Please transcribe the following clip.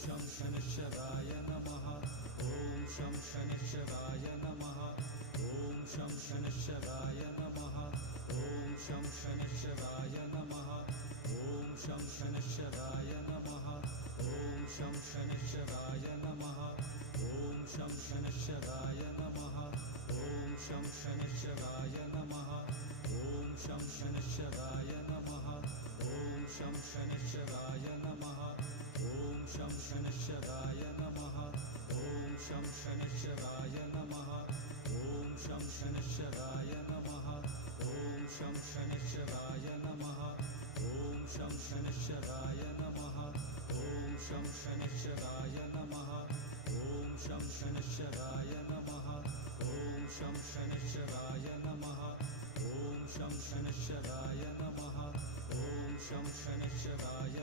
शं शनिश्चराय नमः ॐ शं शनिश्चराय नमः ॐ शं शनिश्चराय नमः ॐ शं शनिश्चराय नमः ॐ शं शनिश्चराय नमः ॐ शं शनिश्चराय नमः ॐ शं शनिश्चराय नमः ॐ शं शनिश्चराय नमः ॐ शं शनिश्चराय नमः ॐ शं शनिश्चराय नमः ॐ शं शनिश्चराय नमः ॐ शं शनिश्चराय नमः ॐ शं शनिश्चराय नमः ॐ शं शनिश्चराय नमः ॐ शं शनिश्चराय नमः ॐ शं शनिश्चराय नमः ॐ शं शनिश्चराय नमः ॐ शं शनिश्चराय नमः ॐ शं शनिश्चराय नमः ॐ शं शनिश्चराय